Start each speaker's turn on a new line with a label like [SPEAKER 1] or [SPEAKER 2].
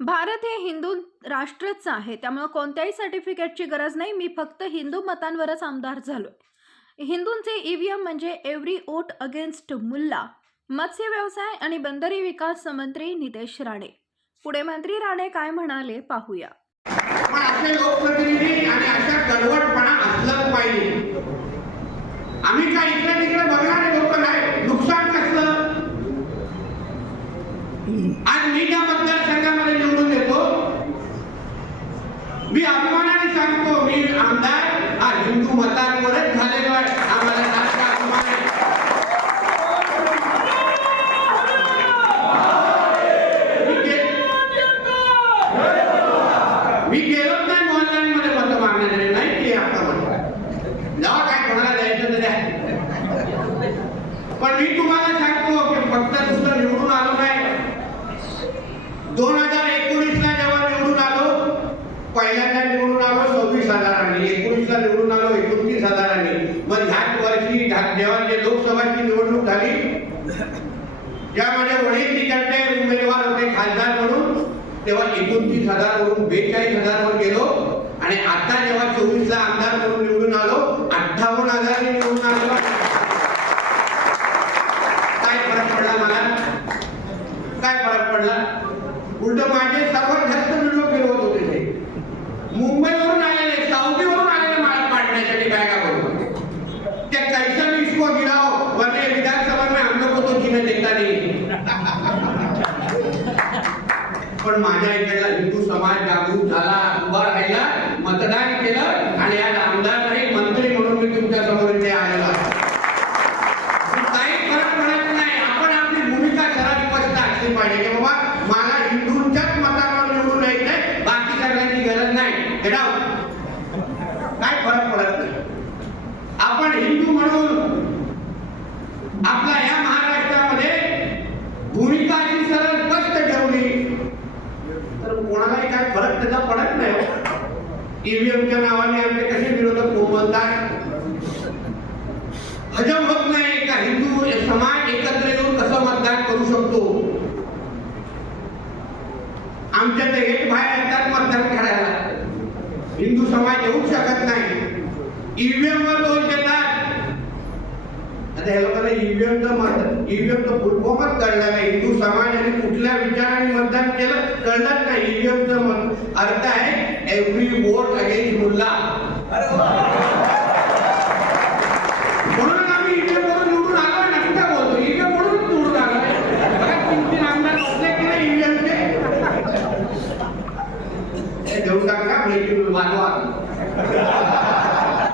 [SPEAKER 1] भारत हे हिंदू राष्ट्रच आहे. त्यामुळे कोणत्याही सर्टिफिकेटची गरज नाही. मी फक्त हिंदू मतांवरच आमदार झालोय. हिंदूंचे ईव्हीएम म्हणजे एव्हरी ओट अगेन्स्ट मुल्ला मत्स्य व्यवसाय आणि बंदरी विकास मंत्री नितेश राणे. पुढे मंत्री राणे काय म्हणाले पाहूया.
[SPEAKER 2] मी अभिमानाने सांगतो मी आमदार हा हिंदू मतांवरच झालेलो आहे. आम्हाला अभिमान आहे. मी गे- नाही ऑनलाईन मध्ये मत मागण्यासाठी नाही की आता जेव्हा काय कोणाला द्यायचं तर द्या. पण मी तुम्हाला सांगतो की फक्त नुसतं निवडून आलो नाही दोन हजार एकोणीस ला जेव्हा निवडून आलो पहिल्यांदा निवडून आलो सव्वीस हजारांनी एकोणीसला निवडून आलो एकोणतीस हजारांनी. मग ह्याच वर्षी जेव्हा जे लोकसभाची निवडणूक झाली ज्यामध्ये वडील तिकडचे उमेदवार होते खासदार म्हणून तेव्हा एकोणतीस हजार वरून बेचाळीस हजार वर गेलो. आणि आता जेव्हा चोवीसला आमदार म्हणून निवडून आलो अठ्ठावन्न हजार निवडून आलो. काय फरक पडला मला? काय फरक पडला? उलट माझे सर्वात जास्त मिळून मुंबईवरून आलेले साऊदीवरून आलेले मला पाडण्यासाठी बॅगा करून ते कैसा भी गिराव गिराओ वरने विधानसभा में हम लोग तो जीने देता नाही. पण माझ्या इकडला हिंदू समाज जागरूक झाला उभा राहिला मतदान केलं आणि आज आमदार नाही मंत्री म्हणून मी तुमच्यासमोर इथे आलेला काही फरक पडत नाही आपण आपली भूमिका घरात स्पष्ट असली पाहिजे की बाबा मला हिंदूंच्याच मतावर निवडून यायचंय बाकी सगळ्यांची गरज नाही Get out. काय फरक पडत नाही आपण हिंदू म्हणून आपल्या या महाराष्ट्रामध्ये भूमिका अशी सरळ स्पष्ट ठेवली तर फरक त्याचा पडत नाही हो. ईव्हीएमच्या नावाने आपले कसे विरोधक बोलतात हजम होत नाही का? हिंदू समाज एकत्र येऊन कसं मतदान करू शकतो? आमच्या ते एक बाहेर येतात मतदान करायला. हिंदू समाज येऊ शकत नाही. ईव्हीएम वर दोष देतात. आता हे लोकांना ईव्हीएमचं मत ईव्हीएमचं फुलफॉर्मच कळलं नाही. हिंदू समाज आणि कुठल्या विचाराने मतदान केलं कळलंच नाही. ईव्हीएमचं मत अर्थ आहे एव्हरी वोट अगेन्स्ट मुल्ला म्हणून आम्ही ईव्हीएम वरून निवडून आलो ना कुठं बोलतो. ईव्हीएम म्हणून निवडून आलो. बघा तीन तीन आमदार बसले की नाही हे देऊन टाका ब्रेकिंग वाजवा